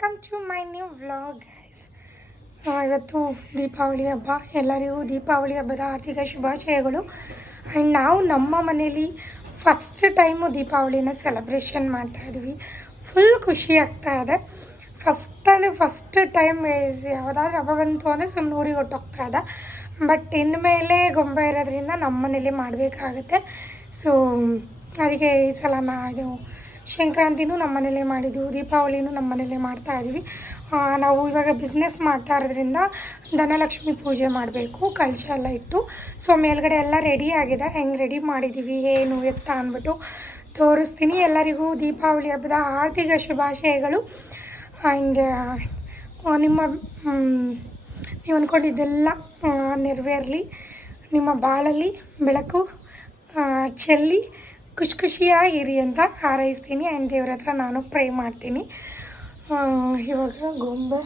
Welcome to my new vlog guys ಇವತ್ತು ದೀಪಾವಳಿ ಹಬ್ಬ. ಎಲ್ಲರಿಗೂ ದೀಪಾವಳಿ ಹಬ್ಬದ ಆರ್ಥಿಕ ಶುಭಾಶಯಗಳು. ಆ್ಯಂಡ್ ನಾವು ನಮ್ಮ ಮನೇಲಿ ಫಸ್ಟ್ ಟೈಮು ದೀಪಾವಳಿನ ಸೆಲೆಬ್ರೇಷನ್ ಮಾಡ್ತಾ ಇದ್ವಿ. ಫುಲ್ ಖುಷಿ ಆಗ್ತಾ ಇದೆ. ಅಂದರೆ ಫಸ್ಟ್ ಟೈಮ್ ಯಾವುದಾದ್ರೂ ಹಬ್ಬ ಬಂತು ಅಂದರೆ ಸುಮ್ಮನೆ ಊರಿಗೆ ಹೊಟ್ಟೋಗ್ತಾ ಇದೆ. ಬಟ್ ಇನ್ಮೇಲೆ ಗೊಂಬೆ ಇರೋದ್ರಿಂದ ನಮ್ಮ ಮನೇಲಿ ಮಾಡಬೇಕಾಗತ್ತೆ. ಸೊ ಅದಕ್ಕೆ ಈ ಸಲ ನಾ ಇದು ಸಂಕ್ರಾಂತಿನೂ ನಮ್ಮ ಮನೇಲೇ ಮಾಡಿದ್ದೀವಿ ದೀಪಾವಳಿನೂ ನಮ್ಮ ಮನೇಲೇ ಮಾಡ್ತಾ ಇದ್ದೀವಿ ನಾವು ಇವಾಗ ಬಿಸ್ನೆಸ್ ಮಾಡ್ತಾ ಇರೋದ್ರಿಂದ ಧನಲಕ್ಷ್ಮಿ ಪೂಜೆ ಮಾಡಬೇಕು ಕಳಶ ಎಲ್ಲ ಇಟ್ಟು. ಸೊ ಮೇಲ್ಗಡೆ ಎಲ್ಲ ರೆಡಿ ಆಗಿದೆ, ಹೆಂಗೆ ರೆಡಿ ಮಾಡಿದ್ದೀವಿ ಏನು ಎತ್ತ ಅಂದ್ಬಿಟ್ಟು ತೋರಿಸ್ತೀನಿ. ಎಲ್ಲರಿಗೂ ದೀಪಾವಳಿ ಹಬ್ಬದ ಆರ್ಥಿಕ ಶುಭಾಶಯಗಳು. ಹಿಂಗೆ ನಿಮ್ಮ ನೀವು ಅಂದ್ಕೊಂಡಿದ್ದೆಲ್ಲ ನೆರವೇರಲಿ. ನಿಮ್ಮ ಬಾಳಲ್ಲಿ, ಬೆಳಕು ಚೆಲ್ಲಿ. ಖುಷಿ ಖುಷಿಯಾಗಿರಿ ಅಂತ ಹಾರೈಸ್ತೀನಿ. ಆ್ಯಂಡ್ ದೇವ್ರ ಹತ್ರ ನಾನು ಪ್ರೇ ಮಾಡ್ತೀನಿ. ಇವಾಗ ಗೊಂಬೆ,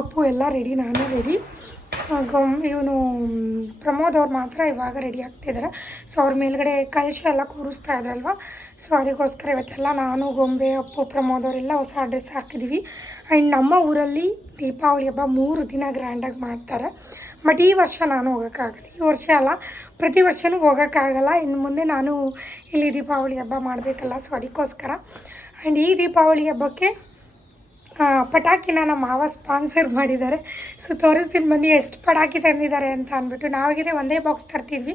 ಅಪ್ಪು ಎಲ್ಲ ರೆಡಿ ನಾನು ರೆಡಿ ಗೊಂಬೆ, ಇವನು, ಪ್ರಮೋದ್ ಅವ್ರು ಮಾತ್ರ ಇವಾಗ ರೆಡಿ ಆಗ್ತಿದ್ದಾರೆ ಸೊ ಅವ್ರ ಮೇಲ್ಗಡೆ ಕಲಶ ಎಲ್ಲ ಕೂರಿಸ್ತಾ ಇದ್ರಲ್ವ? ಸೊ ಅದಕ್ಕೋಸ್ಕರ ಇವತ್ತೆಲ್ಲ ನಾನು, ಗೊಂಬೆ, ಅಪ್ಪು, ಪ್ರಮೋದ್ ಅವರೆಲ್ಲ ಹೊಸ ಡ್ರೆಸ್ ಹಾಕಿದ್ದೀವಿ ಆ್ಯಂಡ್ ನಮ್ಮ ಊರಲ್ಲಿ ದೀಪಾವಳಿ ಹಬ್ಬ ಮೂರು ದಿನ ಗ್ರ್ಯಾಂಡಾಗಿ ಮಾಡ್ತಾರೆ. ಬಟ್ ಈ ವರ್ಷ ನಾನು ಹೋಗೋಕ್ಕಾಗಲಿ ಈ ವರ್ಷ ಅಲ್ಲ. ಪ್ರತಿ ವರ್ಷವೂ ಹೋಗೋಕ್ಕಾಗಲ್ಲ. ಇನ್ನು ಮುಂದೆ ನಾನು ಇಲ್ಲಿ ದೀಪಾವಳಿ ಹಬ್ಬ ಮಾಡಬೇಕಲ್ಲ ಸೊ ಅದಕ್ಕೋಸ್ಕರ. ಆ್ಯಂಡ್ ಈ ದೀಪಾವಳಿ ಹಬ್ಬಕ್ಕೆ ಪಟಾಕಿನ ನಮ್ಮ ಮಾವ ಸ್ಪಾನ್ಸರ್ ಮಾಡಿದ್ದಾರೆ. ಸೊ ತೋರಿಸ್ತೀನಿ ಬನ್ನಿ ಎಷ್ಟು ಪಟಾಕಿ ತಂದಿದ್ದಾರೆ ಅಂತ ಅಂದ್ಬಿಟ್ಟು. ನಾವಾಗಿದ್ರೆ ಒಂದೇ ಬಾಕ್ಸ್ ತರ್ತಿದ್ವಿ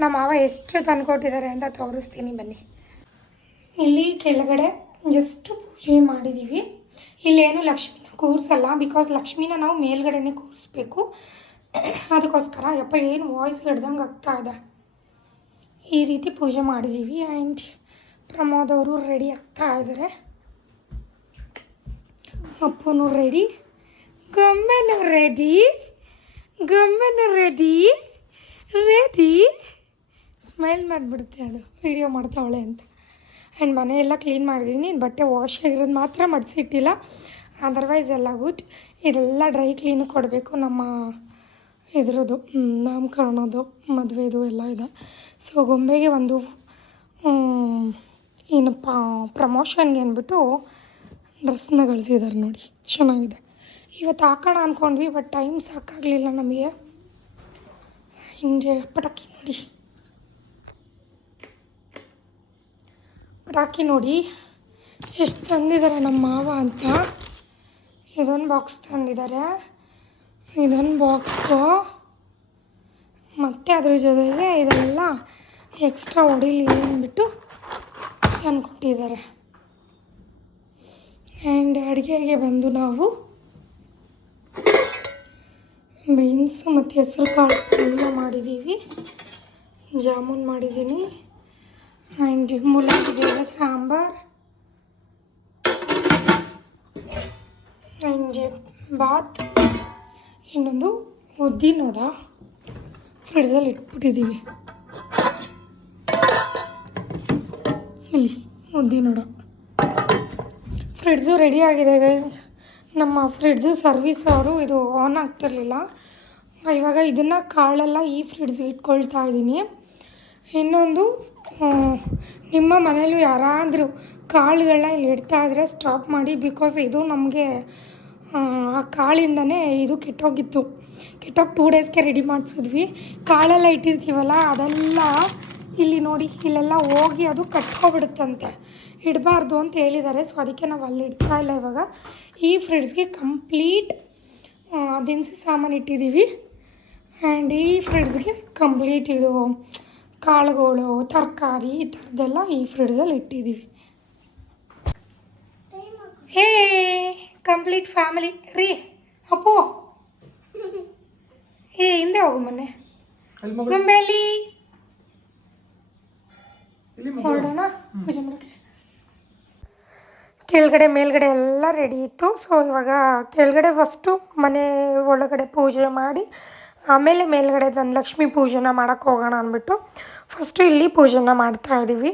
ನಮ್ಮ ಮಾವ ಎಷ್ಟು ತಂದ್ಕೊಟ್ಟಿದ್ದಾರೆ ಅಂತ ತೋರಿಸ್ತೀನಿ ಬನ್ನಿ. ಇಲ್ಲಿ ಕೆಳಗಡೆ ಜಸ್ಟ್ ಪೂಜೆ ಮಾಡಿದ್ದೀವಿ ಇಲ್ಲೇನು ಲಕ್ಷ್ಮೀನ ಕೂರಿಸಲ್ಲ. ಬಿಕಾಸ್ ಲಕ್ಷ್ಮೀನ ನಾವು ಮೇಲ್ಗಡೆನೇ ಕೂರಿಸ್ಬೇಕು. ಅದಕ್ಕೋಸ್ಕರ ಯಪ್ಪ ಏನು ವಾಯ್ಸ್ ಹಿಡ್ದಂಗೆ ಆಗ್ತಾಯಿದೆ ಈ ರೀತಿ ಪೂಜೆ ಮಾಡಿದ್ದೀವಿ ಆ್ಯಂಡ್ ಪ್ರಮೋದ್ ಅವರು ರೆಡಿ ಆಗ್ತಾ ಇದ್ದಾರೆ ಅಪ್ಪನು ರೆಡಿ ಗಮ್ಮೆನು ರೆಡಿ ಗಮ್ಮೆನು ರೆಡಿ ರೆಡಿ ಸ್ಮೈಲ್ ಮಾಡಿಬಿಡುತ್ತೆ ಅದು. ವಿಡಿಯೋ ಮಾಡ್ತಾವಳೆ ಅಂತ. ಆ್ಯಂಡ್ ಮನೆ ಎಲ್ಲ ಕ್ಲೀನ್ ಮಾಡಿದ್ದೀನಿ ಬಟ್ಟೆ ವಾಶ್ ಆಗಿರೋದು ಮಾತ್ರ ಮಡಿಸಿಟ್ಟಿಲ್ಲ. ಅದರ್ವೈಸ್ ಎಲ್ಲ ಗುಡ್ ಇದೆಲ್ಲ ಡ್ರೈ ಕ್ಲೀನ್ ಕೊಡಬೇಕು ನಮ್ಮ ಇದ್ರದ್ದು ನಾಮಕರಣದ್ದು, ಮದುವೆದು ಎಲ್ಲ ಇದೆ. ಸೊ ಗೊಂಬೆಗೆ ಒಂದು ಏನು ಪ್ರಮೋಷನ್ಗೆ ಅಂದ್ಬಿಟ್ಟು ಡ್ರೆಸ್ನ ಕಳಿಸಿದ್ದಾರೆ ನೋಡಿ. ಚೆನ್ನಾಗಿದೆ. ಇವತ್ತು ಹಾಕೋಣ ಅಂದ್ಕೊಂಡ್ವಿ ಬಟ್ ಟೈಮ್ ಸಾಕಾಗಲಿಲ್ಲ ನಮಗೆ. ಹಿಂಗೆ ಪಟಾಕಿ ನೋಡಿ. ಪಟಾಕಿ ನೋಡಿ. ಎಷ್ಟು ತಂದಿದ್ದಾರೆ ನಮ್ಮ ಮಾವ ಅಂತ. ಇದೊಂದು ಬಾಕ್ಸ್ ತಂದಿದ್ದಾರೆ. ಇದೊಂದು ಬಾಕ್ಸು. ಮತ್ತು ಅದ್ರ ಜೊತೆಗೆ ಇದೆಲ್ಲ ಎಕ್ಸ್ಟ್ರಾ ಹೊಡಿಲಿ ಅಂದ್ಬಿಟ್ಟು ತಂದು ಕೊಟ್ಟಿದ್ದಾರೆ. ಆ್ಯಂಡ್ ಅಡುಗೆಗೆ ಬಂದು ನಾವು ಬೀನ್ಸು ಮತ್ತು ಹೆಸರು ಕಾಳು ಎಲ್ಲ ಮಾಡಿದ್ದೀವಿ. ಜಾಮೂನ್ ಮಾಡಿದ್ದೀನಿ. ಆ್ಯಂಡ್ ಮೂಲಂಗಿ ಸಾಂಬಾರ್. ಆ್ಯಂಡ್ ಬಾತ್ ಇನ್ನೊಂದು ಉದ್ದಿನೋಡ ಫ್ರಿಡ್ಜಲ್ಲಿ ಇಟ್ಬಿಟ್ಟಿದ್ದೀವಿ ಇಲ್ಲಿ ಉದ್ದಿನೋಡ ಫ್ರಿಡ್ಜು ರೆಡಿ ಆಗಿದೆ ಗೈಸ್ ನಮ್ಮ ಫ್ರಿಡ್ಜು ಸರ್ವಿಸ್ ಅವರು ಇದು ಆನ್ ಆಗ್ತಿರಲಿಲ್ಲ. ಇವಾಗ ಇದನ್ನು ಕಾಳೆಲ್ಲ ಈ ಫ್ರಿಡ್ಜ್ಗೆ ಇಟ್ಕೊಳ್ತಾ ಇದ್ದೀನಿ. ಇನ್ನೊಂದು ನಿಮ್ಮ ಮನೇಲೂ ಯಾರಾದರೂ ಕಾಳುಗಳನ್ನ ಇಲ್ಲಿ ಇಡ್ತಾ ಇದ್ದರೆ ಸ್ಟಾಪ್ ಮಾಡಿ ಬಿಕಾಸ್ ಇದು ನಮಗೆ ಆ ಕಾಳಿಂದನೇ ಇದು ಕೆಟ್ಟೋಗಿತ್ತು. ಕೆಟ್ಟೋಗಿ ಟೂ ಡೇಸ್ಗೆ ರೆಡಿ ಮಾಡಿಸಿದ್ವಿ. ಕಾಳೆಲ್ಲ ಇಟ್ಟಿರ್ತೀವಲ್ಲ, ಅದೆಲ್ಲ ಇಲ್ಲಿ ನೋಡಿ, ಇಲ್ಲೆಲ್ಲ ಹೋಗಿ ಅದು ಕಟ್ಕೊಬಿಡುತ್ತಂತೆ. ಇಡಬಾರ್ದು ಅಂತ ಹೇಳಿದ್ದಾರೆ. ಸೊ ಅದಕ್ಕೆ ನಾವು ಅಲ್ಲಿ ಇಡ್ತಾ ಇಲ್ಲ ಇವಾಗ. ಈ ಫ್ರಿಡ್ಜ್ಗೆ ಕಂಪ್ಲೀಟ್ ದಿನಸಿ ಸಾಮಾನು ಇಟ್ಟಿದ್ದೀವಿ ಆ್ಯಂಡ್ ಈ ಫ್ರಿಡ್ಜ್ಗೆ ಕಂಪ್ಲೀಟ್ ಇದು ಕಾಳುಗಳು, ತರಕಾರಿ, ಈ ಥರದ್ದೆಲ್ಲ ಈ ಫ್ರಿಡ್ಜಲ್ಲಿ ಇಟ್ಟಿದ್ದೀವಿ ಹೇ ಫ್ಯಾಮಿಲಿ ರೀ ಅಪ್ಪು. ಏ ಹಿಂದೆ ಹೋಗು ಮೊನ್ನೆ. ಮಗಳು? ಹೊರಡೋಣ? ಪೂಜೆ ಮಾಡೋಕ್ಕೆ ಕೆಳಗಡೆ ಮೇಲ್ಗಡೆ ಎಲ್ಲ ರೆಡಿ ಇತ್ತು. ಸೊ ಇವಾಗ ಕೆಳಗಡೆ ಫಸ್ಟು ಮನೆ ಒಳಗಡೆ ಪೂಜೆ ಮಾಡಿ ಆಮೇಲೆ ಮೇಲ್ಗಡೆ ತಂದು ಲಕ್ಷ್ಮಿ ಪೂಜೆನ ಮಾಡೋಕ್ಕೆ ಹೋಗೋಣ ಅಂದ್ಬಿಟ್ಟು ಫಸ್ಟು ಇಲ್ಲಿ ಪೂಜೆನ ಮಾಡ್ತಾ ಇದ್ದೀವಿ.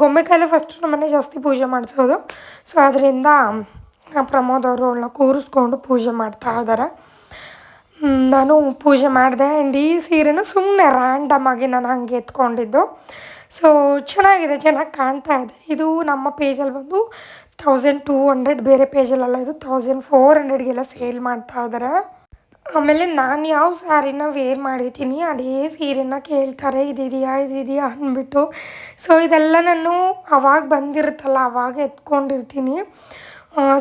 ಗೊಂಬೆ ಕಾಯಿಲೆ ಫಸ್ಟು ನಮ್ಮನೆ ಜಾಸ್ತಿ ಪೂಜೆ ಮಾಡಿಸೋದು. ಸೊ ಅದರಿಂದ ಪ್ರಮೋದ್ ಅವರು ಅವಳನ್ನ ಕೂರಿಸ್ಕೊಂಡು ಪೂಜೆ ಮಾಡ್ತಾ ಇದ್ದಾರೆ ನಾನು ಪೂಜೆ ಮಾಡಿದೆ ಆ್ಯಂಡ್ ಈ ಸೀರೆನ ಸುಮ್ಮನೆ ರ್ಯಾಂಡಮ್ ಆಗಿ ನಾನು ಹಂಗೆ ಎತ್ಕೊಂಡಿದ್ದು. ಸೊ ಚೆನ್ನಾಗಿದೆ, ಚೆನ್ನಾಗಿ ಕಾಣ್ತಾ ಇದೆ. ಇದು ನಮ್ಮ ಪೇಜಲ್ಲಿ ಬಂದು ತೌಸಂಡ್ ಟೂ ಹಂಡ್ರೆಡ್ ಬೇರೆ ಪೇಜಲ್ಲೆಲ್ಲ ಇದು ತೌಸಂಡ್ ಫೋರ್ ಹಂಡ್ರೆಡ್ಗೆಲ್ಲ ಸೇಲ್ ಮಾಡ್ತಾ ಇದ್ದಾರೆ ಆಮೇಲೆ ನಾನು ಯಾವ ಸ್ಯಾರಿನ ವೇರ್ ಮಾಡಿರ್ತೀನಿ ಅದೇ ಸೀರೆನ ಕೇಳ್ತಾರೆ, ಇದಿದೆಯಾ ಇದಿದೆಯಾ ಅಂದ್ಬಿಟ್ಟು. ಸೊ ಇದೆಲ್ಲ ನಾನು ಅವಾಗ ಬಂದಿರುತ್ತಲ್ಲ, ಅವಾಗ ಎತ್ಕೊಂಡಿರ್ತೀನಿ.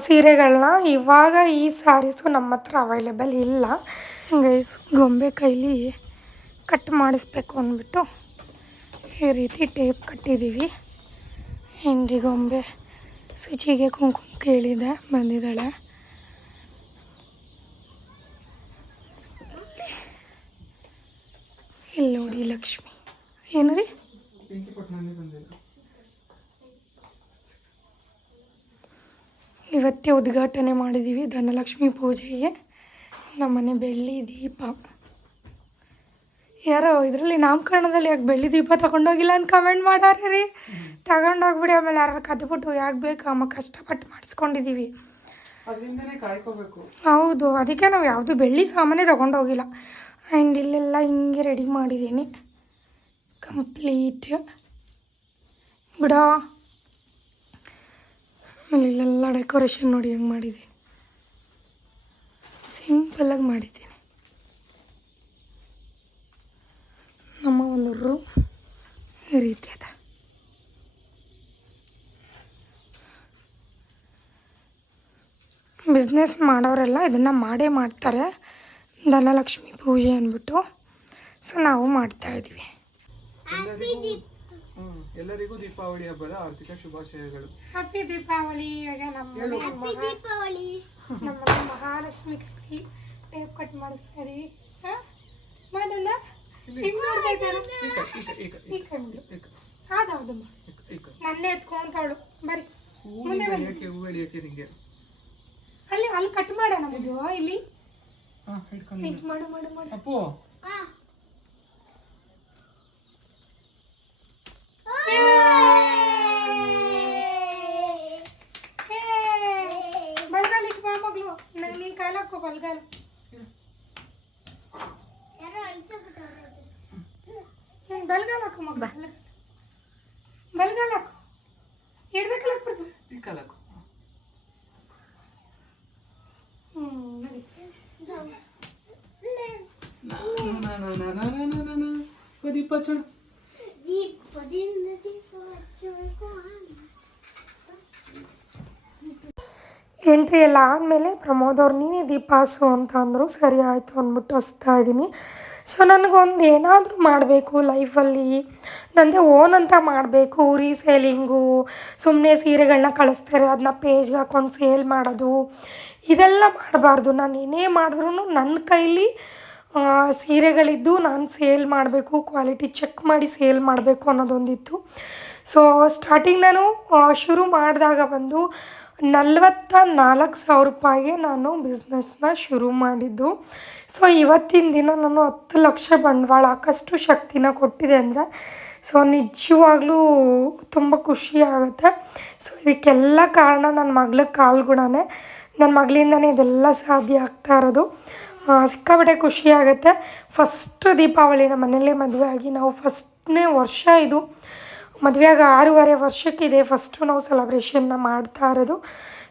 ಸೀರೆಗಳನ್ನ ಇವಾಗ ಈ ಸ್ಯಾರೀಸು ನಮ್ಮ ಹತ್ರ ಅವೈಲೇಬಲ್ ಇಲ್ಲ. ಗೈಸ್ ಗೊಂಬೆ ಕೈಲಿ ಕಟ್ ಮಾಡಿಸ್ಬೇಕು ಅಂದ್ಬಿಟ್ಟು ಈ ರೀತಿ ಟೇಪ್ ಕಟ್ಟಿದ್ದೀವಿ ಹೆಂಡ್ರಿ ಗೊಂಬೆ ಸುಚಿಗೆ ಕುಂಕುಮ ಕೇಳಿದೆ, ಬಂದಿದ್ದಾಳೆ. ಇಲ್ಲಿ ನೋಡಿ ಲಕ್ಷ್ಮಿ. ಏನು ರೀ ಉದ್ಘಾಟನೆ ಮಾಡಿದ್ದೀವಿ. ಧನಲಕ್ಷ್ಮಿ ಪೂಜೆಗೆ ನಮ್ಮನೆ ಬೆಳ್ಳಿ ದೀಪ. ಯಾರೋ ಇದರಲ್ಲಿ ನಾಮಕರಣದಲ್ಲಿ ಯಾಕೆ ಬೆಳ್ಳಿ ದೀಪ ತಗೊಂಡೋಗಿಲ್ಲ ಅಂತ ಕಮೆಂಟ್ ಮಾಡಾರೆ ರೀ ತಗೊಂಡೋಗ್ಬಿಡಿ ಆಮೇಲೆ ಯಾರು ಕದ್ಬಿಟ್ಟು ಯಾಕೆ ಬೇಕು ಅಮ್ಮ ಕಷ್ಟಪಟ್ಟು ಮಾಡಿಸ್ಕೊಂಡಿದ್ದೀವಿ. ಹೌದು ಅದಕ್ಕೆ ನಾವು ಯಾವುದು ಬೆಳ್ಳಿ ಸಾಮಾನೇ ತಗೊಂಡೋಗಿಲ್ಲ. ಆ್ಯಂಡ್ ಇಲ್ಲೆಲ್ಲ ಹಿಂಗೆ ರೆಡಿ ಮಾಡಿದ್ದೀನಿ. ಕಂಪ್ಲೀಟ್ ಬಿಡ. ಆಮೇಲೆ ಇಲ್ಲೆಲ್ಲ ಡೆಕೋರೇಷನ್ ನೋಡಿ ಹೆಂಗೆ ಮಾಡಿದ್ದೀನಿ ಸಿಂಪಲಾಗಿ ಮಾಡಿದ್ದೀನಿ. ನಮ್ಮ ಒಂದು ರೂಮ್ ಈ ರೀತಿ ಅದ. ಬಿಸ್ನೆಸ್ ಮಾಡೋರೆಲ್ಲ ಇದನ್ನು ಮಾಡೇ ಮಾಡ್ತಾರೆ. ಧನಲಕ್ಷ್ಮಿ ಪೂಜೆ ಅಂದ್ಬಿಟ್ಟು. ಸೊ ನಾವು ಮಾಡ್ತಾ ಇದ್ದೀವಿ ಎಲ್ಲರಿಗೂ ದೀಪಾವಳಿ ಹಬ್ಬದ ಆರ್ಥಿಕ ಶುಭಾಶಯಗಳು. ಹ್ಯಾಪಿ ದೀಪಾವಳಿ ಇವಾಗ ನಮ್ಮ ಹೇಳು. ದೀಪಾವಳಿ. ನಮ್ಮ ಮಹಾಲಕ್ಷ್ಮಿ ಕಟ್ಟಿ ಟೇಪ್ ಕಟ್ ಮಾಡಿಸ್ತಾ ಇದೀವಿ. ಹಾಂ? ಹಿಂಗೆ ನೋಡ್ತಾ ಈ ನನ್ನೇ ಎತ್ಕೊಂತವಳು. ಬರಿ ಹೂ ಬೆಳೆಯೋಕೆ ಹೂ ಬೆಳೆಯೋಕೆ ನಿಂಗೆ. ಅಲ್ಲಿ ಅಲ್ಲಿ ಕಟ್ ಮಾಡೋಣ ಇಲ್ಲಿ. ಹಾ ಹಿಡ್ಕೊಂಡು ಇಲ್ಲಿ ಮಾಡು ಮಾಡು ಮಾಡು. ಅಪ್ಪು ಬಲ್ಗಾಲ್ ಇಟ್ಟು ಬಾ ಮಗಳು ನೀನು ಕಾಲು ಹಾಕೋ ಬಲ್ಗಾಲ್ ಯಾರೋ ಅಳಿಸ್ಬಿಟ್ಟವ್ರೆ ಅದು. ಹ್ಞೂ ಬಲ್ಗಾಲ್ ಹಾಕೋ ಮಗಳು ಬಲ್ಗಾಲ್ ಬಲ್ಗಾಲ್ ಹಾಕು ಎಡ್ಬೇಕಲ್ಲ ಹಾಕ್ಬಿಡ್ತು ಈ ಕಾಲಕ್ಕೂ ಹ್ಞೂ ನಡಿ ದೀಪ ಎಂಟ್ರಿ ಎಲ್ಲ ಆದಮೇಲೆ ಪ್ರಮೋದ್ ಅವ್ರು, ನೀನೇ ದೀಪ ಹಸು ಅಂತ ಅಂದರು, ಸರಿ ಆಯಿತು ಅಂದ್ಬಿಟ್ಟು ಹಸ್ತಾ ಇದ್ದೀನಿ. ಸೊ ನನಗೊಂದು ಏನಾದರೂ ಮಾಡಬೇಕು ಲೈಫಲ್ಲಿ ನಂದೇ ಓನ್ ಅಂತ ಮಾಡಬೇಕು ರೀಸೇಲಿಂಗು ಸುಮ್ಮನೆ ಸೀರೆಗಳನ್ನ ಕಳಿಸ್ತಾರೆ ಅದನ್ನ ಪೇಜ್ಗೆ ಹಾಕೊಂಡು ಸೇಲ್ ಮಾಡೋದು. ಇದೆಲ್ಲ ಮಾಡಬಾರ್ದು. ನಾನು ಏನೇ ಮಾಡಿದ್ರೂ ನನ್ನ ಕೈಲಿ ಸೀರೆಗಳಿದ್ದು ನಾನು ಸೇಲ್ ಮಾಡಬೇಕು ಕ್ವಾಲಿಟಿ ಚೆಕ್ ಮಾಡಿ ಸೇಲ್ ಮಾಡಬೇಕು ಅನ್ನೋದೊಂದಿತ್ತು. ಸೊ ಸ್ಟಾರ್ಟಿಂಗ್ ನಾನು ಶುರು ಮಾಡಿದಾಗ ಬಂದು ನಲವತ್ತ ನಾಲ್ಕು ಸಾವಿರ ರೂಪಾಯಿಗೆ ನಾನು ಬಿಸ್ನೆಸ್ನ ಶುರು ಮಾಡಿದ್ದು. ಸೊ ಇವತ್ತಿನ ದಿನ ನಾನು ಹತ್ತು ಲಕ್ಷ ಬಂಡವಾಳ ಹಾಕಷ್ಟು ಶಕ್ತಿನ ಕೊಟ್ಟಿದೆ ಅಂದರೆ ಸೊ ನಿಜವಾಗ್ಲೂ ತುಂಬ ಖುಷಿ ಆಗುತ್ತೆ. ಸೊ ಇದಕ್ಕೆಲ್ಲ ಕಾರಣ ನನ್ನ ಮಗಳ ಕಾಲ್ಗುಣನೇ ನನ್ನ ಮಗಳಿಂದನೇ ಇದೆಲ್ಲ ಸಾಧ್ಯ ಆಗ್ತಾ ಇರೋದು. ಸಿಕ್ಕಾಪಟ್ಟೆ ಖುಷಿ ಆಗುತ್ತೆ. ಫಸ್ಟ್ ದೀಪಾವಳಿ ನಮ್ಮ ಮನೇಲೇ ಮದುವೆ ಆಗಿ ನಾವು ಫಸ್ಟ್ನೇ ವರ್ಷ ಇದು ಮದುವೆಯಾಗ ಆರೂವರೆ ವರ್ಷಕ್ಕಿದೆ ಫಸ್ಟು ನಾವು ಸೆಲೆಬ್ರೇಷನ್ನ ಮಾಡ್ತಾ ಇರೋದು.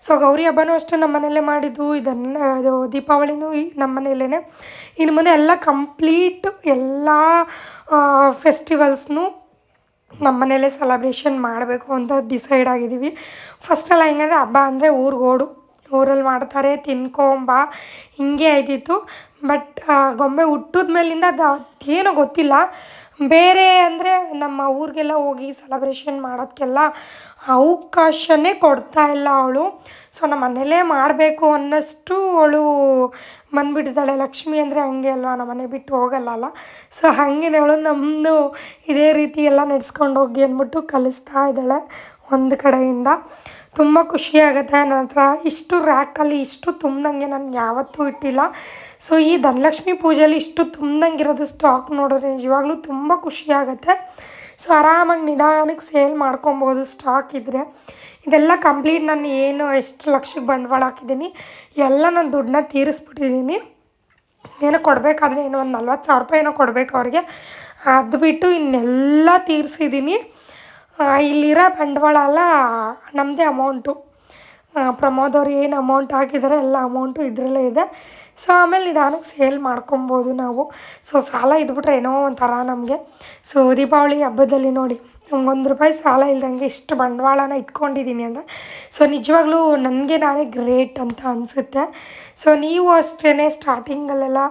ಸೊ ಗೌರಿ ಹಬ್ಬನೂ ಅಷ್ಟೇ ನಮ್ಮ ಮನೇಲೇ ಮಾಡಿದ್ದು. ಇದನ್ನು ಅದು ದೀಪಾವಳಿನೂ ನಮ್ಮ ಮನೆಯಲ್ಲೇ ಇನ್ನು ಮುಂದೆ ಎಲ್ಲ ಕಂಪ್ಲೀಟ್ ಎಲ್ಲ ಫೆಸ್ಟಿವಲ್ಸ್ನು ನಮ್ಮ ಮನೇಲೇ ಸೆಲೆಬ್ರೇಷನ್ ಮಾಡಬೇಕು ಅಂತ ಡಿಸೈಡ್ ಆಗಿದ್ದೀವಿ. ಫಸ್ಟೆಲ್ಲ ಹೆಂಗಂದ್ರೆ ಹಬ್ಬ ಅಂದರೆ ಊರಿಗೋಡು ಊರಲ್ಲಿ ಮಾಡ್ತಾರೆ, ತಿನ್ಕೊಂಬ, ಹಿಂಗೆ ಆಯ್ತಿತ್ತು. ಬಟ್ ಗೊಂಬೆ ಹುಟ್ಟಿದ ಮೇಲಿಂದ ಅದು, ಅದೇನೋ ಗೊತ್ತಿಲ್ಲ. ಬೇರೆ ಅಂದರೆ ನಮ್ಮ ಊರಿಗೆಲ್ಲ ಹೋಗಿ ಸೆಲೆಬ್ರೇಷನ್ ಮಾಡೋದಕ್ಕೆಲ್ಲ ಅವಕಾಶನೇ ಕೊಡ್ತಾ ಇಲ್ಲ ಅವಳು. ಸೊ ನಮ್ಮ ಮನೇಲೇ ಮಾಡಬೇಕು ಅನ್ನೋಷ್ಟು ಅವಳು ಬಂದ್ಬಿಟ್ಟಿದ್ದಾಳೆ. ಲಕ್ಷ್ಮಿ ಅಂದರೆ ಹಂಗೆ ಅಲ್ವಾ? ನಮ್ಮ ಮನೆ ಬಿಟ್ಟು ಹೋಗಲ್ಲ ಸೊ ಹಾಗೆ ಅವಳು ನಮ್ಮದು ಇದೇ ರೀತಿ ಎಲ್ಲ ನಡೆಸ್ಕೊಂಡು ಹೋಗಿ ಅಂದ್ಬಿಟ್ಟು ಕಲಿಸ್ತಾ ಇದ್ದಾಳೆ ಒಂದು ಕಡೆಯಿಂದ. ತುಂಬ ಖುಷಿಯಾಗುತ್ತೆ. ನನ್ನ ಹತ್ರ ಇಷ್ಟು ರ್ಯಾಕಲ್ಲಿ ಇಷ್ಟು ತುಂಬ್ದಂಗೆ ನಾನು ಯಾವತ್ತೂ ಇಟ್ಟಿಲ್ಲ. ಸೊ ಈ ಧನಲಕ್ಷ್ಮಿ ಪೂಜೆಯಲ್ಲಿ ಇಷ್ಟು ತುಂಬ್ದಂಗಿರೋದು ಸ್ಟಾಕ್ ನೋಡಿದ್ರೆ ನಿಜವಾಗ್ಲೂ ತುಂಬ ಖುಷಿಯಾಗುತ್ತೆ. ಸೊ ಆರಾಮಾಗಿ ನಿಧಾನಕ್ಕೆ ಸೇಲ್ ಮಾಡ್ಕೊಬೋದು ಸ್ಟಾಕ್ ಇದ್ದರೆ ಇದೆಲ್ಲ ಕಂಪ್ಲೀಟ್ ನಾನು ಏನು ಎಷ್ಟು ಲಕ್ಷಕ್ಕೆ ಬಂಡವಾಳ ಹಾಕಿದ್ದೀನಿ. ಎಲ್ಲ ನಾನು ದುಡ್ಡನ್ನ ತೀರಿಸ್ಬಿಟ್ಟಿದ್ದೀನಿ. ಏನೋ ಕೊಡಬೇಕಾದ್ರೆ ಏನೋ ಒಂದು ನಲ್ವತ್ತು ಸಾವಿರ ರೂಪಾಯಿ ಏನೋ ಕೊಡಬೇಕು ಅವ್ರಿಗೆ. ಅದು ಬಿಟ್ಟು ಇನ್ನೆಲ್ಲ ತೀರಿಸಿದ್ದೀನಿ. ಇಲ್ಲಿರೋ ಬಂಡವಾಳ ಎಲ್ಲ ನಮ್ಮದೇ ಅಮೌಂಟು ಪ್ರಮೋದ್ ಅವ್ರು ಏನು ಅಮೌಂಟ್ ಹಾಕಿದ್ದಾರೆ ಎಲ್ಲ ಅಮೌಂಟು ಇದರಲ್ಲೇ ಇದೆ. ಸೊ ಆಮೇಲೆ ನಿಧಾನಕ್ಕೆ ಸೇಲ್ ಮಾಡ್ಕೊಬೋದು ನಾವು. ಸೊ ಸಾಲ ಇದ್ಬಿಟ್ರೆ ಏನೋ ಒಂಥರ ನಮಗೆ. ಸೊ ದೀಪಾವಳಿ ಹಬ್ಬದಲ್ಲಿ ನೋಡಿ, ಒಂದು ರೂಪಾಯಿ ಸಾಲ ಇಲ್ದಂಗೆ ಇಷ್ಟು ಬಂಡವಾಳನ ಇಟ್ಕೊಂಡಿದ್ದೀನಿ ಅಂದರೆ ಸೊ ನಿಜವಾಗ್ಲೂ ನನಗೆ ನಾನೇ ಗ್ರೇಟ್ ಅಂತ ಅನಿಸುತ್ತೆ. ಸೊ ನೀವು ಅಷ್ಟೇ ಸ್ಟಾರ್ಟಿಂಗಲ್ಲೆಲ್ಲ